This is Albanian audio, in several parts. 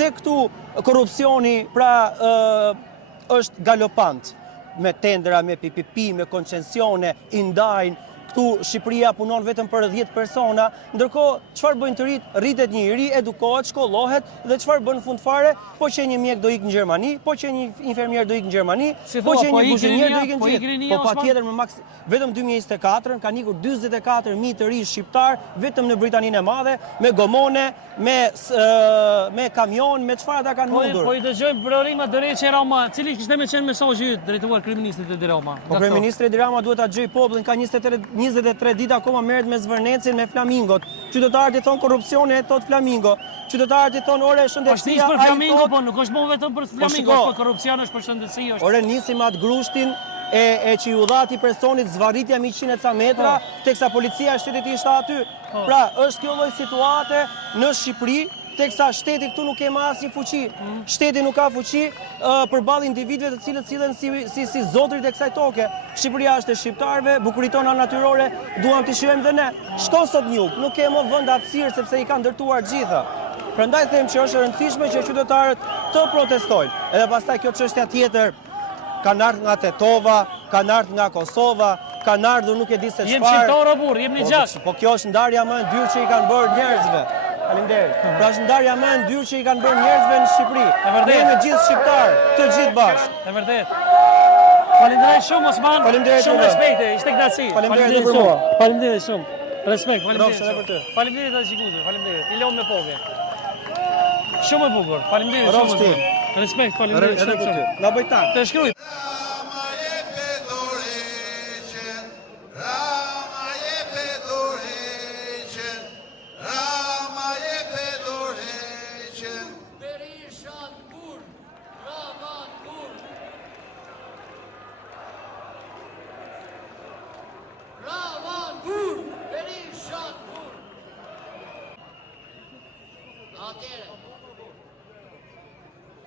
Te këtu korrupsioni pra është galopant, me tendera, me PPP, me koncensione, i ndajnë. Këtu Shqipëria punon vetëm për 10 persona, ndërkohë çfarë bëjnë të rit, rritet një i ri, edukohet, shkollohet dhe çfarë bën në fund fare, po që një mjek do ikë në Gjermani, po që një infermier do ikë në Gjermani, po që një buzinier do ikë në gjithë. Po patjetër vetëm 2024 kanë ikur 44.000 të rinj shqiptar vetëm në Britaninë e Madhe, me gomone, me kamion, me çfarë ata kanë mundur. Po i dëgjojmë Brorima Doreci Rama, cili kishte më qenë mesazhi yt drejtuar kryeministrit Edi Rama. Po kryeministri Edi Rama duhet ta gjej popullin, ka 23 ditë akoma merret me zvërnecin me flamingot. Qytetarët i thonë korrupsioni, e thot flamingo. Qytetarët i thonë ore shëndetësia, ai për flamingo, po nuk është më vetëm për flamingo, është për korrupsion, është për shëndetësi, është. Ore nisim atë grushtin e që ju dha ati personit zvarritja 100 ca metra, teksa policia e shtetit ishte aty. Pra, është kjo lloj situate në Shqipëri, teksa shteti këtu nuk ke më asnjë fuqi. Shteti nuk ka fuqi përballë individëve të cilët sillen si zotërit e kësaj toke. Shqipëria është e shqiptarëve, bukuritë tona natyrore duam t'i shijojmë dhe ne. Shko sot në jug, nuk ke më vend hapësirë sepse i kanë ndërtuar gjitha. Prandaj them që është e rëndësishme që qytetarët të protestojnë. Edhe pastaj kjo çështja tjetër kanë ardhur nga Tetova, kanë ardhur nga Kosova, kanë ardhur nuk e di se çfarë. Jem shqiptar o burr, jem në gjak. Po kjo është ndarja më e ndyrë që i kanë bërë njerëzve. Faleminderit. Pra është ndarja më e ndyrë që i kanë bërë njerëzve në Shqipëri. Ne jemi gjithë shqiptar, të gjithë bashkë. E vërtet. Faleminderit shumë Osman. Faleminderit shumë respekte, ishte kënaqësi. Faleminderit për mua. Faleminderit shumë. Respekt, faleminderit. Për ty. Faleminderit atë shikues, faleminderit. I lëm me povje. Shumë e bukur. Faleminderit shumë. Respekt, faleminderit shumë. Na bëj tak. Të shkruaj.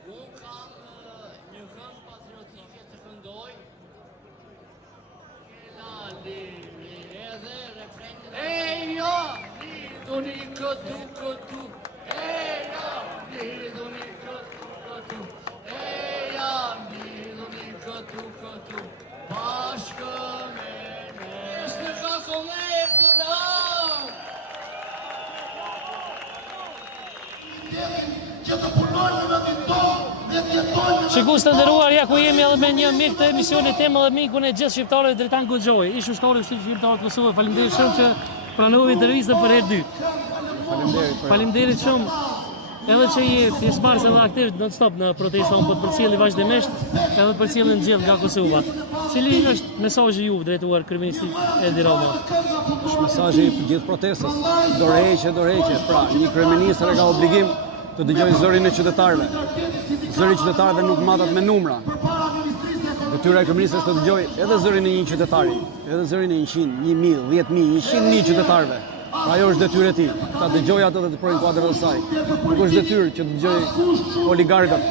Unë kam një këngë patriotike të këndoj. Edhe refrenin Eja, lidoni këtu. Eja, lidoni këtu. Eja, lidoni këtu. Bashkë me ne. Ishte kako me e kënda. Që të punojnë në vendin tonë, dhe të jetojnë në... Shikues të nderuar, ja ku jemi edhe me një mik të emisionit tema dhe mikun e gjithë shqiptarëve Dritan Goxhoi. Ish ushtori i shqiptarëve të Kosovës. Faleminderit shumë që pranove intervistën për herë dytë. Faleminderit shumë. Edhe që je pjesëmarrës edhe aktiv non-stop në protesta, po të përcjelli vazhdimisht, edhe të përcjellin gjallë nga Kosova. Cili është mesazhi juve drejtuar kryeministit Edi Rama? Është mesazhi i gjithë protestës. Dorëheqje. Pra, një kryeminist ka obligim të dëgjojë zërin e qytetarëve. Zëri i qytetarëve nuk matet me numra. Detyra e kryeministit është të dëgjojë edhe zërin e një qytetari, edhe zërin e 100, 1000, 10.000, 100.000 qytetarëve. Ajo është detyrë e tij, ta dëgjojë ato dhe të provojë kuadrin e saj. Nuk është detyrë që të dëgjojë oligarkët,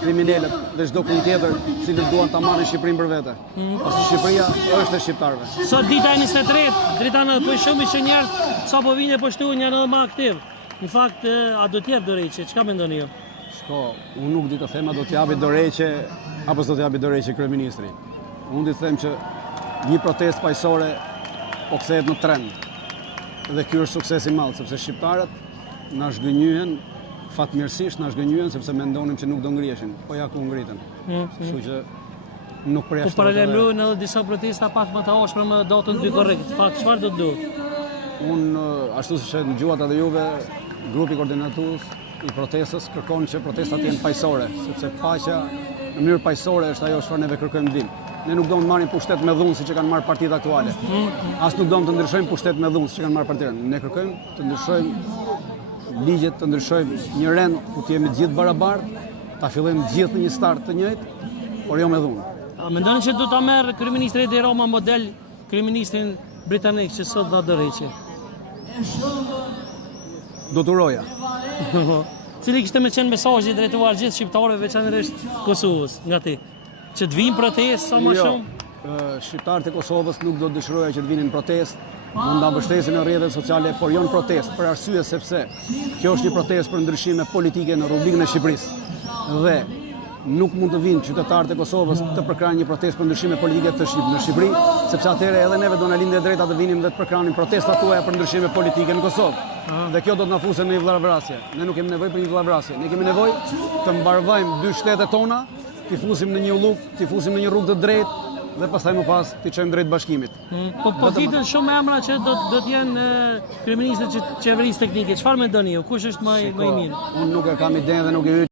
kriminalët dhe çdo kun tjetër, të cilët duan ta marrin Shqipërinë për vete. Pasi Shqipëria është e shqiptarëve. Sot dita e 23, Dritana po shumë i shënjart, sapo vinë po shtuan janë edhe më aktiv. Në fakt, a do t'jap Doreci? Çka mendoni ju? Shko, unë nuk di të them a do t'japi Doreci apo s'do t'japi Doreci kryeministri. Unë di të them që një protestë paqësore po kthehet në trend. Dhe ky është sukses i madh, sepse shqiptarët na zhgënjyen, fatmirësisht na zhgënjyen sepse mendonin që nuk do ngriheshin, po ja ku ngritën. Kështu që nuk përjashtohet. Po paralelojnë edhe disa protesta pak më të ashpra me datën 2 korrekt. Fakt, çfarë do të duhet? Unë ashtu siç e dëgjuat edhe juve, grupi koordinatorës i protestës kërkon që protestat jenë paqësore, sepse paqja në mënyrë paqësore është ajo çfarë neve kërkojmë dim. Ne nuk do të marrim pushtet me dhunë siç e kanë marrë partitë aktuale. As nuk do të ndryshojmë pushtet me dhunë siç e kanë marrë partitë. Ne kërkojmë të ndryshojmë ligjet, të ndryshojmë një rend ku të jemi të gjithë barabartë, ta fillojmë gjithë në një start të njëjtë, por jo me dhunë. A mendoni se do ta merr kryeministri Edi Rama model kryeministrin britanik që sot dha Doreci? Do të uroja. Cili kishte më qenë mesazhi drejtuar gjithë shqiptarëve, veçanërisht Kosovës, nga ti? Që të vinë protestë sa më shumë? Shqiptarët e Kosovës nuk do të dëshirojnë që të vinin protestë, mund ta mbështesin në rrjetet sociale, por jo në protestë, për arsye sepse kjo është një protestë për ndryshime politike në rrugën e Shqipërisë. Dhe nuk mund të vinë qytetarët e Kosovës të përkrajnë një protestë për ndryshime politike në Shqipëri, sepse atëherë edhe neve do na lindë drejta të vinim dhe të përkrajnim protestat tuaja për ndryshime politike në Kosovë. Dhe kjo do të na fusë në një vllavrasje. Ne nuk kemi nevojë për një vllavrasje. Ne kemi nevojë të mbarvojmë dy shtetet tona, t'i fusim në një ulluk, t'i fusim në një rrugë të drejtë dhe pastaj më pas t'i çojmë drejt bashkimit. Po fitën shumë emra që do të jenë kryeministët e qeverisë teknike. Çfarë mendoni ju? Kush është më i mirë? Unë nuk e kam idenë dhe nuk e